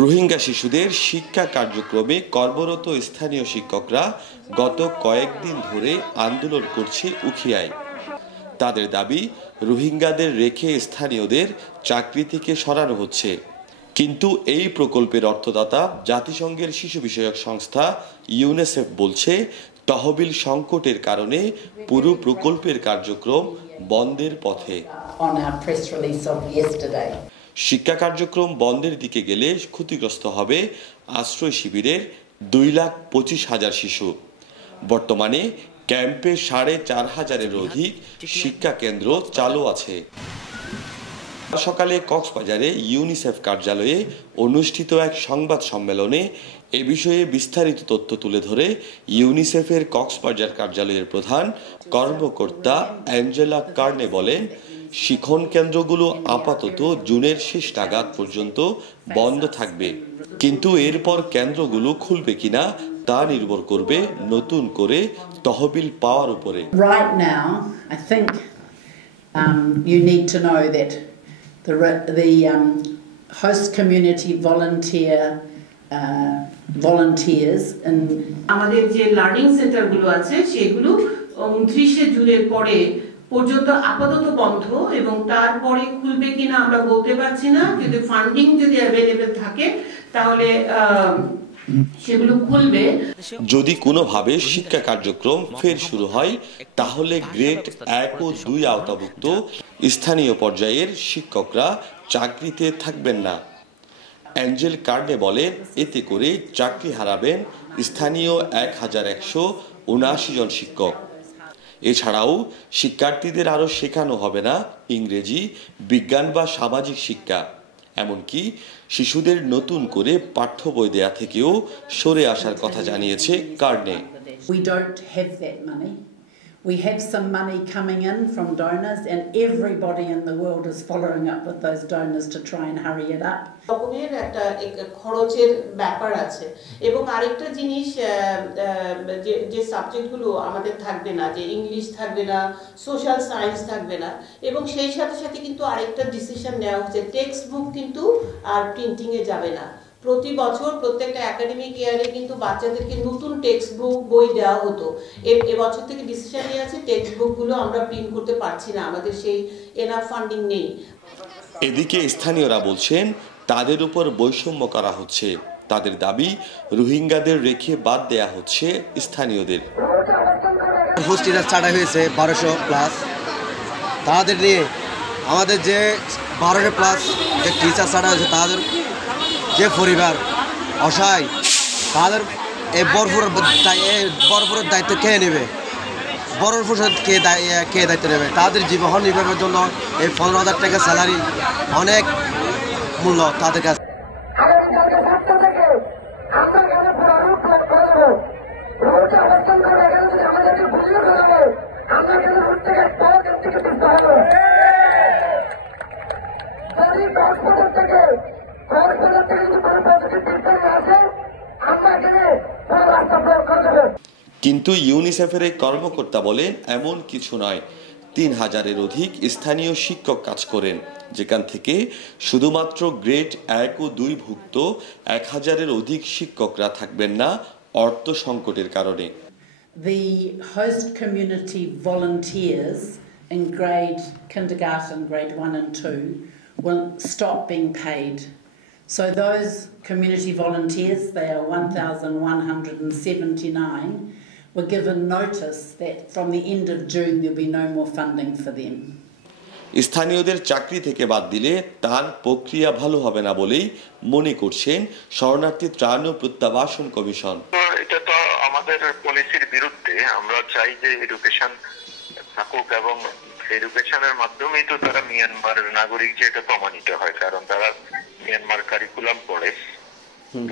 রোহিঙ্গা শিশুদের শিক্ষা কার্যক্রমে কর্মরত স্থানীয় শিক্ষকরা গত কয়েকদিন ধরে আন্দোলন করছে উখিয়ায়। তাদের দাবি, রোহিঙ্গাদের রেখে স্থানীয়দের চাকরি থেকে সরানো হচ্ছে। কিন্তু এই প্রকল্পের অর্থদাতা জাতিসংঘের শিশু বিষয়ক সংস্থা ইউনিসেফ বলছে, তহবিল সংকটের কারণে পুরো প্রকল্পের কার্যক্রম বন্ধের পথে। শিক্ষা কার্যক্রম বন্ধের দিকে গেলে ক্ষতিগ্রস্ত হবে আশ্রয় শিবিরের 2,25,000 শিশু। বর্তমানে ক্যাম্পে 4,500-এর অধিক শিক্ষা কেন্দ্র চালু আছে। সকালে কক্সবাজারে ইউনিসেফ কার্যালয়ে অনুষ্ঠিত এক সংবাদ সম্মেলনে এ বিষয়ে বিস্তারিত তথ্য তুলে ধরে ইউনিসেফের কক্সবাজার কার্যালয়ের প্রধান কর্মকর্তা অ্যাঞ্জেলা কার্নে বলেন, শিক্ষণ কেন্দ্রগুলো আপাতত জুনের শেষ নাগাদ পর্যন্ত বন্ধ থাকবে, কিন্তু এরপর কেন্দ্রগুলো খুলবে কিনা তা নির্ভর করবে নতুন করে তহবিল পাওয়ার উপরে। Right now, I think you need to know that the host community volunteers and আমাদের যে লার্নিং সেন্টারগুলো আছে সেগুলো 29শে জুনের পরে পর্যন্ত আপাতত বন্ধ, এবং তারপরে খুলবে কিনা আমরা বলতে পারছি না। যদি ফান্ডিং যদি অ্যাভেলেবল থাকে তাহলে সেগুলো খুলবে। যদি কোনোভাবে শিক্ষা কার্যক্রম ফের শুরু হয়, তাহলে গ্রেড 1 ও 2 আওতাভুক্ত স্থানীয় পর্যায়ের শিক্ষকরা চাকরিতে থাকবেন না। অ্যাঞ্জেল কার্ডে বলেন, এতে করে চাকরি হারাবেন স্থানীয় 1,179 জন শিক্ষক। এছাড়াও শিক্ষার্থীদের আরও শেখানো হবে না ইংরেজি, বিজ্ঞান বা সামাজিক শিক্ষা। এমনকি শিশুদের নতুন করে পাঠ্য বই দেয়া থেকেও সরে আসার কথা জানিয়েছে কার্নে। We don't have that money. We have some money coming in from donors, and everybody in the world is following up with those donors to try and hurry it up. রকমের একটা খরচের ব্যাপার আছে, এবং আরেকটা জিনিস যে সাবজেক্টগুলো আমাদের থাকবে না, যে ইংলিশ থাকবে না, সোশ্যাল সায়েন্স থাকবে না, এবং সেই সাথে সাথে কিন্তু আরেকটা ডিসিশন নেওয়া হচ্ছে, টেক্সট বুক কিন্তু আর প্রিন্টিংয়ে যাবে না। প্রতি বছর প্রত্যেকটা একাডেমিক ইয়ারে কিন্তু বাচ্চাদেরকে নতুন টেক্সট বুক বই দেওয়া হতো। এবছর থেকে ডিসিশন নিয়ে আছে, টেক্সট বুকগুলো আমরা প্রিন্ট করতে পারছি না, আমাদের সেই এনাফ ফান্ডিং নেই। এদিকে স্থানীয়রা বলছেন, তাদের উপর বৈষম্য করা হচ্ছে। তাদের দাবি, রোহিঙ্গাদের রেখে বাদ দেয়া হচ্ছে স্থানীয়দের। হোস্টেলের ছাড়া হয়েছে 1200 প্লাস, তাদের নিয়ে আমাদের যে 1200 প্লাস যে টিচার ছাড়া হয়েছে, তাদের যে পরিবার অসহায়, তাদের এই বরপুরের দায়িত্ব কে নেবে? বরপুর কে দায়িত্ব নেবে? তাদের জীবন নির্বাহের জন্য এই 15,000 টাকা স্যালারি অনেক মূল্য তাদের কাছে। কিন্তু ইউনিসেফের এই কর্মকর্তা বলেন, এমন কিছু নয়। 3,000-এর অধিক স্থানীয় শিক্ষক কাজ করেন, যেখান থেকে শুধুমাত্র গ্রেড 1 ও 2 ভুক্ত 1,000-এর অধিক শিক্ষকরা থাকবেন না অর্থ সংকটের কারণে। The host community volunteers in grade kindergarten, grade 1 and 2 will stop being paid. So those community volunteers, they are 1,179, were given notice that from the end of June there'll be no more funding for them. স্থানীয়দের চাকরি থেকে বাদ দিলে তার প্রক্রিয়া ভালো হবে না বলেই মনে করছেন শরণার্থী ত্রাণ ও প্রত্যাবাসন কমিশন। এটা তো আমাদের পলিসির বিরুদ্ধে। আমরা চাই যে এডুকেশন থাকুক, এবং এডুকেশনের মাধ্যমেই তো তারা মিয়ানমারের নাগরিক যে এটা প্রমাণিত হয়, কারণ তারা মিয়ানমার কারিকুলাম পড়ে,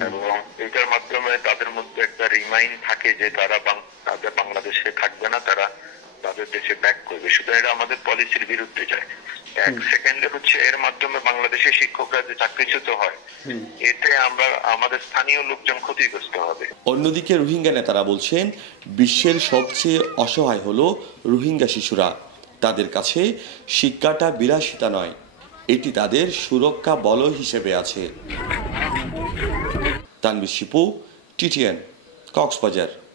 এবং এটার মাধ্যমে তাদের মধ্যে একটা রিমাইন্ড থাকে যে তারা বাংলাদেশে থাকবে না, তারা তাদের দেশে ব্যাক করবে। সুতরাং এটা আমাদের পলিসির বিরুদ্ধে যায়। এক সেকেন্ডে হচ্ছে এর মাধ্যমে বাংলাদেশের শিক্ষকরা যে চাকরিচ্যুত হয়, এতে আমরা আমাদের স্থানীয় লোকজন ক্ষতিগ্রস্ত হবে। অন্যদিকে রোহিঙ্গা নেতারা বলছেন, বিশ্বের সবচেয়ে অসহায় হলো রোহিঙ্গা শিশুরা। তাদের কাছে শিক্ষাটা বিলাসিতা নয়, এটি তাদের সুরক্ষা বল হিসেবে আছে। তানভীর শিপু, TTN, কক্সবাজার।